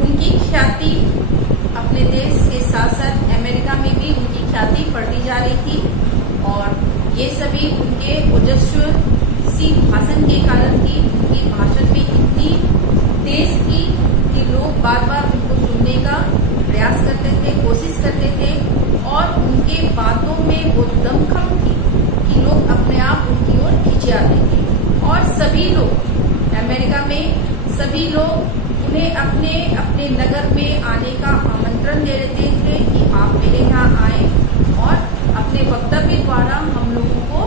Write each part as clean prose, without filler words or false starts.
उनकी ख्याति अपने देश के साथ साथ अमेरिका में भी उनकी ख्याति बढ़ती जा रही थी और ये सभी उनके ओजस्वी भाषण के कारण थी। उनकी भाषण में इतनी तेज थी कि लोग बार बार उनको सुनने का प्रयास करते थे, कोशिश करते थे और उनके बातों में वो दमखम थी कि लोग अपने आप उनकी ओर खींचे आते थे। और सभी लोग अमेरिका में सभी लोग उन्हें अपने अपने नगर में आने का आमंत्रण दे देते थे कि आप मेरे यहाँ आए और अपने वक्तव्य द्वारा हम लोगों को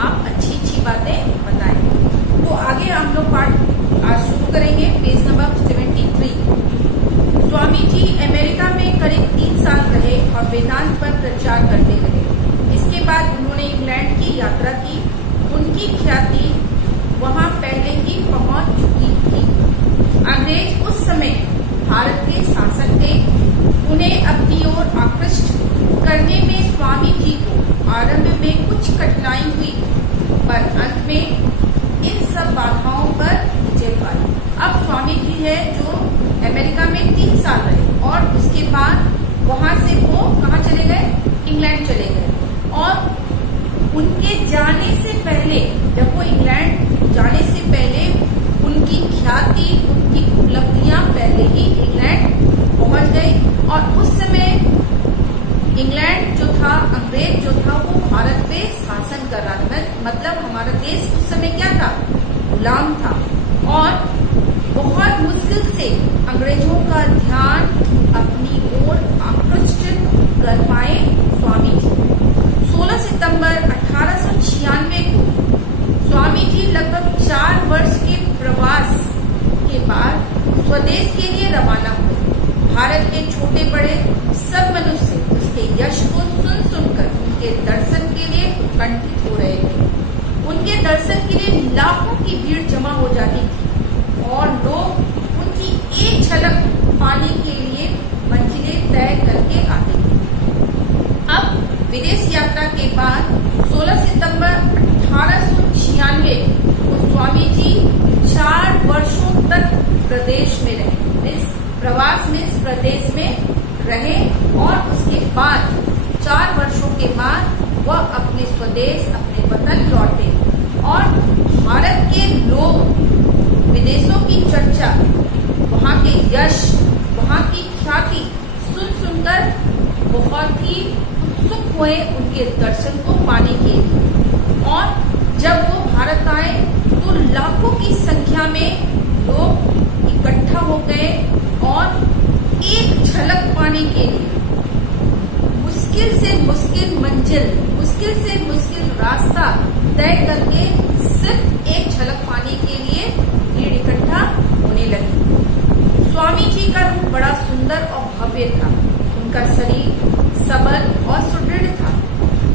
आप अच्छी अच्छी बातें बताएं। तो आगे हम लोग पाठ आज शुरू करेंगे, page number 73। Swami ji America में करीब 3 साल रहे और वेदांत पर प्रचार करते रहे। इसके बाद उन्होंने इंग्लैंड की यात्रा की। उनकी ख्याति वहां पहले ही पहुंच चुकी थी। अंग्रेज उस समय भारत के शासक थे। उन्हें अपनी ओर आकृष्ट करने में स्वामी जी को आरंभ में कुछ कठिनाई हुई, पर अंत में इन सब बाधाओं पर विजय पाई। अब स्वामी जी है जो अमेरिका में 3 साल रहे और उसके बाद वहां से वो कहाँ चले गए? इंग्लैंड चले गए। और उनके जाने से पहले, जब वो इंग्लैंड जाने से पहले उनकी ख्याति, उनकी उपलब्धियां पहले ही इंग्लैंड पहुंच गई और उस समय इंग्लैंड जो था, अंग्रेज जो था, वो भारत पे शासन कर रहा था। मतलब हमारा देश उस समय क्या था? गुलाम था। और बहुत मुश्किल से अंग्रेजों का ध्यान अपनी ओर आकृष्ट कर पाए स्वामी जी। 16 सितंबर 1896 को स्वामी जी लगभग 4 वर्ष के प्रवास के बाद स्वदेश के लिए रवाना हुए। भारत के छोटे बड़े सब मनुष्य उसके यश को सुन सुनकर उनके दर्शन के लिए उत्कंठित हो रहे थे। उनके दर्शन के लिए लाखों की भीड़ जमा हो जाती थी और लोग उनकी एक झलक पाने के लिए मंजिलें तय करके आते थे। अब विदेश यात्रा के बाद 16 सितंबर 1896 को स्वामी जी 4 वर्षों तक प्रदेश में रहे, प्रवास में इस प्रदेश में रहे और उसके बाद 4 वर्षों के बाद वह अपने स्वदेश, अपने वतन लौटे और भारत के लोग विदेशों की चर्चा, वहाँ के यश, वहाँ की ख्याति सुन सुनकर बहुत ही उत्सुक हुए उनके दर्शन को पाने के लिए। और जब वो भारत आए तो लाखों की संख्या में लोग इकट्ठा हो गए और एक झलक पाने के लिए मुश्किल से मुश्किल मंजिल, मुश्किल से मुश्किल रास्ता तय करके सिर्फ एक झलक पाने के लिए भीड़ इकट्ठा होने लगी। स्वामी जी का रूप बड़ा सुंदर और भव्य था। उनका शरीर सबल और सुदृढ़ था।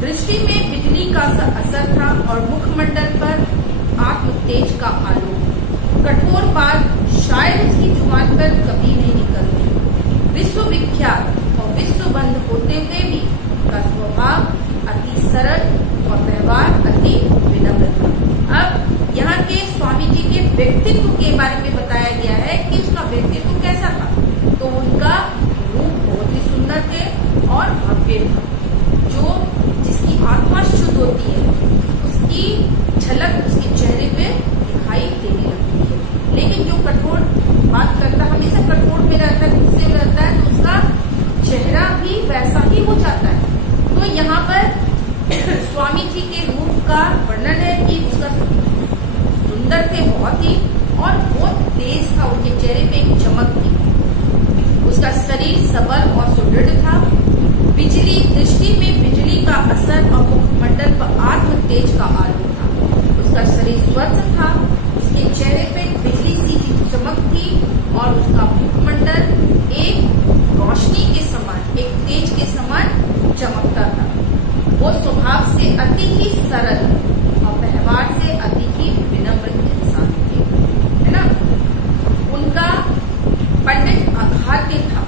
दृष्टि में बिजली का सा असर था और मुखमंडल पर आत्म तेज का आलोक। कठोर बात शायद उसकी जुबान पर कभी नहीं निकलती। विश्व विख्यात और विश्व बंद होते हुए भी उसका स्वभाव अति सरल और व्यवहार अति विनम्र था। अब यहाँ के स्वामी जी के व्यक्तित्व के बारे में बताया गया है कि उसका व्यक्तित्व कैसा था। तो उनका रूप बहुत ही सुंदर थे और भव्य था। जो जिसकी आत्मा शुद्ध होती है उसकी झलक उसके चेहरे पे दिखाई देने लगती है। लेकिन जो कठोर बात करता, हमेशा कठोर में रहता है, गुस्से में रहता है, तो उसका चेहरा भी वैसा ही हो जाता है। तो यहाँ पर स्वामी जी के रूप का वर्णन है कि उसका सुंदर थे बहुत ही और बहुत तेज था। उनके चेहरे पे एक चमक थी। उसका शरीर सबल और सुदृढ़ था। बिजली, दृष्टि में बिजली का असर और मुखमंडल पर आत्म तेज का आलोक था। उसका शरीर स्वस्थ था। उसके चेहरे पे बिजली सी की चमक थी और उसका मुखमंडल एक रोशनी के समान, एक तेज के समान चमकता था। वो स्वभाव से अति ही सरल और व्यवहार से अति ही विनम्र इंसान थे, है ना। उनका पंडित अखाद्य था।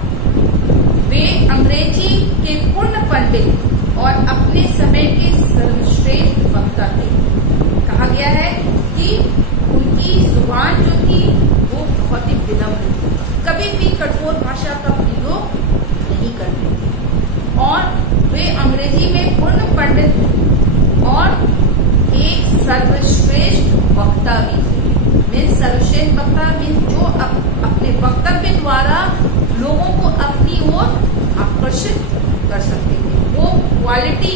वे अंग्रेजी के पूर्ण पंडित और अपने समय के सर्वश्रेष्ठ वक्ता थे। कहा गया है कि उनकी जुबान वे अंग्रेजी में पूर्ण पंडित और एक सर्वश्रेष्ठ वक्ता भी थे। सर्वश्रेष्ठ वक्ता जो अपने वक्तव्य द्वारा लोगों को अपनी ओर आकर्षित कर सकते थे, वो क्वालिटी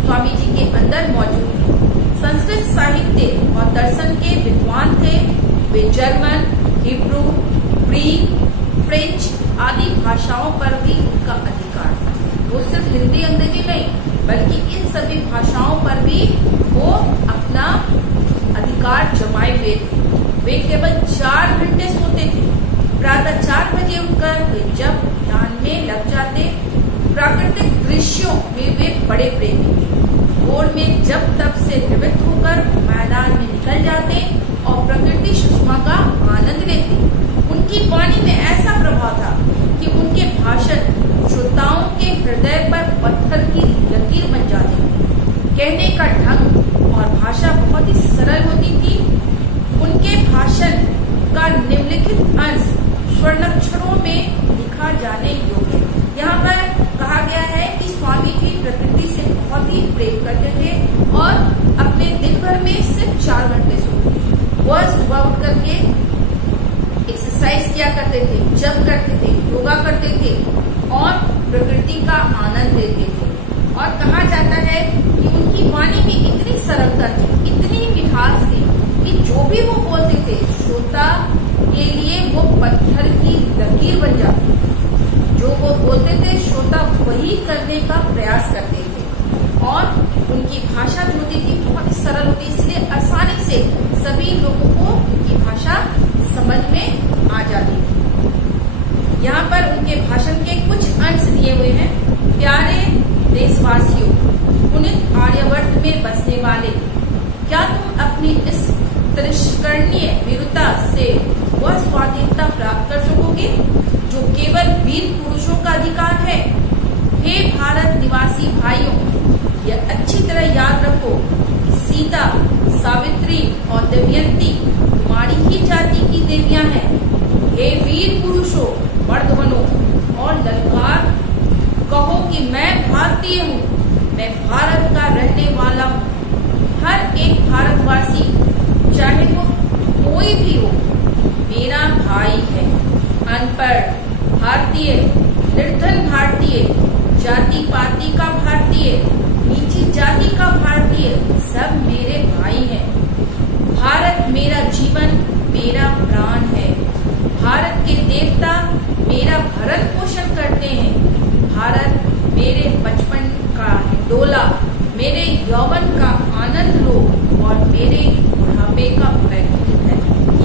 स्वामी जी के अंदर मौजूद थी। संस्कृत साहित्य और दर्शन के विद्वान थे। वे जर्मन, हिब्रू, ग्रीक, फ्रेंच आदि भाषाओं पर भी उनका अधिकार था। वो सिर्फ हिंदी अंग्रेजी नहीं बल्कि इन सभी भाषाओं पर भी वो अपना अधिकार जमाए हुए थे। वे केवल 4 घंटे सोते थे। प्रातः 4 बजे उठकर वे जब ध्यान में लग जाते। प्राकृतिक दृश्यों में वे बड़े प्रेमी थे। भोर में जब तब से निवृत्त होकर मैदान में निकल जाते और प्रकृति सुषमा का आनंद लेते। उनकी वाणी में ऐसा प्रभाव था कि उनके भाषण श्रोताओं के हृदय पर पत्थर की लकीर बन जाते। कहने का ढंग और भाषा बहुत ही सरल होती थी। उनके भाषण का निम्नलिखित अंश स्वर्णाक्षरों में लिखा जाने योग्य। यहाँ पर कहा गया है कि स्वामी जी प्रकृति से बहुत ही प्रेम करते थे और अपने दिन भर में सिर्फ 4 घंटे सोते। वह सुबह उठ करके एक्सरसाइज किया करते थे, जप करते थे, योगा करते थे और प्रकृति का आनंद लेते थे। और कहा जाता है कि उनकी वाणी में इतनी सरलता थी, इतनी मिठास थी कि जो भी वो बोलते थे श्रोता के लिए वो पत्थर की लकीर बन जाती। जो वो बोलते थे श्रोता वही करने का प्रयास करते थे। और उनकी भाषा जो होती थी बहुत ही सरल होती, इसलिए आसानी से सभी लोगों को उनकी भाषा समझ में आ जाती थी। यहाँ पर उनके भाषण के कुछ अंश दिए हुए हैं। प्यारे देशवासियों, पुनित आर्यवर्त में बसने वाले, क्या तुम अपनी इस तिरस्करणीय वीरता से वह स्वाधीनता प्राप्त कर सकोगे जो केवल वीर पुरुषों का अधिकार है? हे भारत निवासी भाइयों, यह अच्छी तरह याद रखो कि सीता, सावित्री और दमयंती तुम्हारी ही जाति की देवियां हैं। हे वीर पुरुषों, मर्द बनो और ललकार कहो कि मैं भारतीय हूँ, मैं भारत का रहने वाला हूँ। हर एक भारतवासी, चाहे वो कोई भी हो, मेरा भाई है। अनपढ़ भारतीय, निर्धन भारतीय, जाति पाति का भारतीय, नीची जाति का भारतीय, सब मेरे भाई हैं। भारत मेरा जीवन, मेरा प्राण है। भारत के देवता मेरा भरण पोषण करते हैं। भारत मेरे बचपन का डोला, मेरे यौवन का आनंद लो और मेरे बुढ़ापे का वैकुंठ है।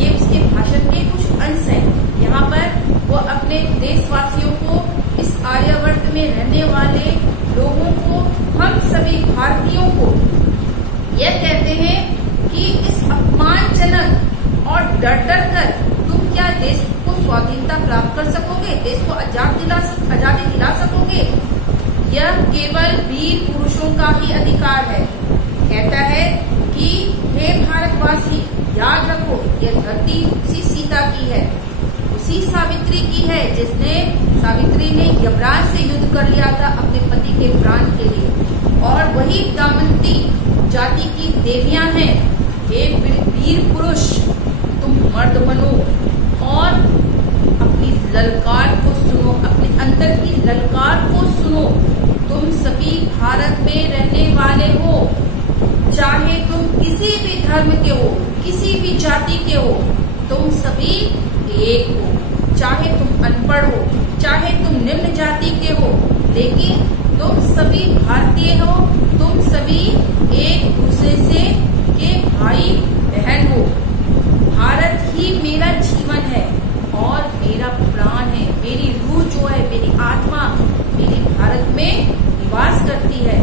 ये उसके भाषण के कुछ अंश हैं। यहाँ पर वो अपने देशवासियों को, इस आर्यावर्त में रहने वाले लोगों को, हम सभी भारतीयों को यह कहते हैं कि इस अपमानजनक और डर कर तुम क्या देश को स्वाधीनता प्राप्त कर सकोगे, देश को आजादी दिला सकोगे? यह केवल वीर पुरुषों का ही अधिकार है। कहता है कि हे भारतवासी, याद रखो यह धरती उसी सीता की है, उसी सावित्री की है सावित्री ने यमराज से युद्ध कर लिया था अपने पति के प्राण के लिए, और वही दमयंती जाति की देवियां हैं। हे वीर पुरुष, तुम मर्द बनो और अपनी ललकार को सुनो, अपने अंदर की ललकार को सुनो। तुम सभी भारत में रहने वाले हो, चाहे तुम किसी भी धर्म के हो, किसी भी जाति के हो, तुम सभी एक हो। चाहे तुम अनपढ़ हो, चाहे तुम निम्न जाति के हो, लेकिन तुम सभी भारतीय हो। तुम सभी एक दूसरे से के भाई बहन हो। भारत ही मेरा जीवन है और मेरा प्राण है। मेरी रूह जो है, मेरी आत्मा मेरी भारत में निवास करती है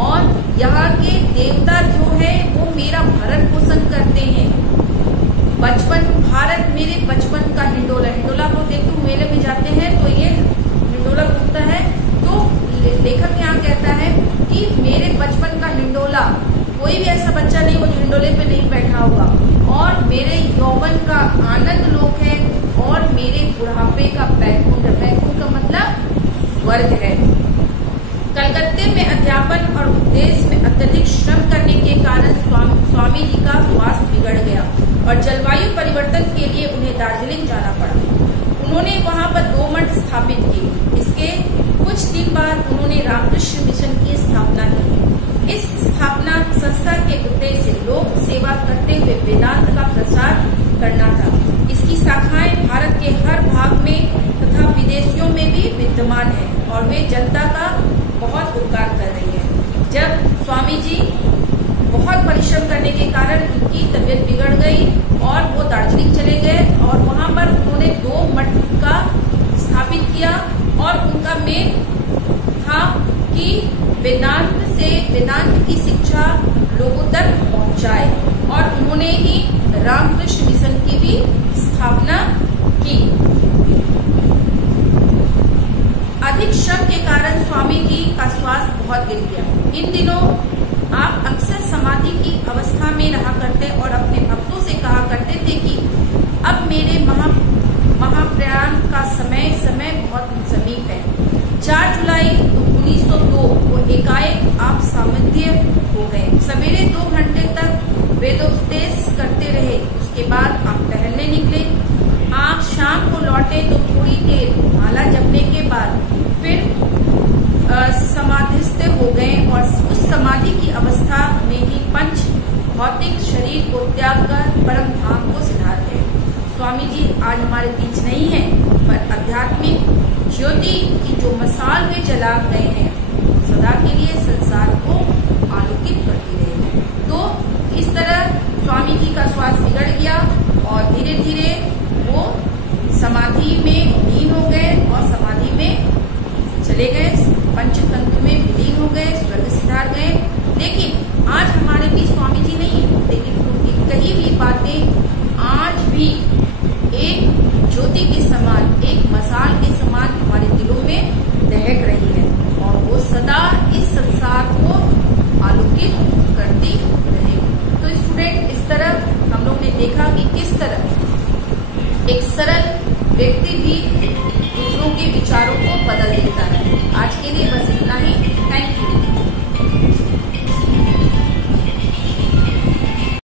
और यहाँ के देवता जो है वो मेरा भरण पोषण करते हैं। बचपन, भारत मेरे बचपन का हिंडोला को देखो, मेले में जाते हैं तो ये हिंडोला घूमता है, तो लेखक यहाँ कहता है कि मेरे बचपन का हिंडोला, कोई भी ऐसा बच्चा नहीं हो जो हिंडोले पे नहीं बैठा होगा, और मेरे यौवन का आनंद लोक है और मेरे बुढ़ापे का बैकुंठ। बैकुंठ का मतलब स्वर्ग है। कलकत्ते में स्वामी जी का स्वास्थ्य बिगड़ गया और जलवायु परिवर्तन के लिए उन्हें दार्जिलिंग जाना पड़ा। उन्होंने वहां पर 2 मठ स्थापित किए। इसके कुछ दिन बाद उन्होंने रामकृष्ण मिशन की स्थापना की। इस स्थापना संस्था के उद्देश्य लोक सेवा करते हुए वेदांत का प्रसार करना था। इसकी शाखाएं भारत के हर भाग में तथा विदेशों में भी विद्यमान है और वे जनता का बहुत उपकार कर रही है। जब स्वामी जी बहुत परिश्रम करने के कारण उनकी तबीयत बिगड़ गई और वो दार्जिलिंग चले गए और वहां पर उन्होंने 2 मठ का स्थापित किया और उनका मेन था कि वेदांत की शिक्षा लोगों तक पहुंचाए और उन्होंने ही रामकृष्ण मिशन की भी स्थापना की। अधिक श्रम के कारण स्वामी जी का स्वास्थ्य बहुत गिर गया। इन दिनों आप अक्सर समाधि की अवस्था में रहा करते और अपने भक्तों से कहा करते थे कि अब मेरे महाप्रयाण का समय बहुत समीप है। 4 जुलाई 1902 को एकाएक आप सामर्थ्य हो गए। सवेरे 2 घंटे तक वेदोपदेश करते रहे। उसके बाद आप टहलने निकले। आप शाम को लौटे तो थोड़ी देर माला जपने के बाद फिर समाधिस्थ हो गए और उस समाधि की अवस्था में ही पंच भौतिक शरीर को त्याग कर परम धाम को सिधार गए। स्वामी जी आज हमारे बीच नहीं है, पर आध्यात्मिक ज्योति की जो मसाल वे जला गए हैं सदा के लिए संसार को आलोकित करती रहेगी। तो इस तरह स्वामी जी का स्वास्थ्य बिगड़ गया और धीरे धीरे वो समाधि में लीन हो गए और समाधि में चले गए, पंचतंत्र में विलीन हो गए, स्वर्ग सिधार गए। लेकिन आज हमारे बीच स्वामी जी नहीं, लेकिन उनकी कही हुई बातें आज भी एक ज्योति के समान, एक मसाल के समान हमारे दिलों में दहक रही है और वो सदा इस संसार को आलोकित करती रहेगी। तो स्टूडेंट, इस तरह हम लोग ने देखा कि किस तरह एक सरल व्यक्ति भी दूसरों के विचारों को बदल देता है। आज के लिए बस इतना ही। Thank you.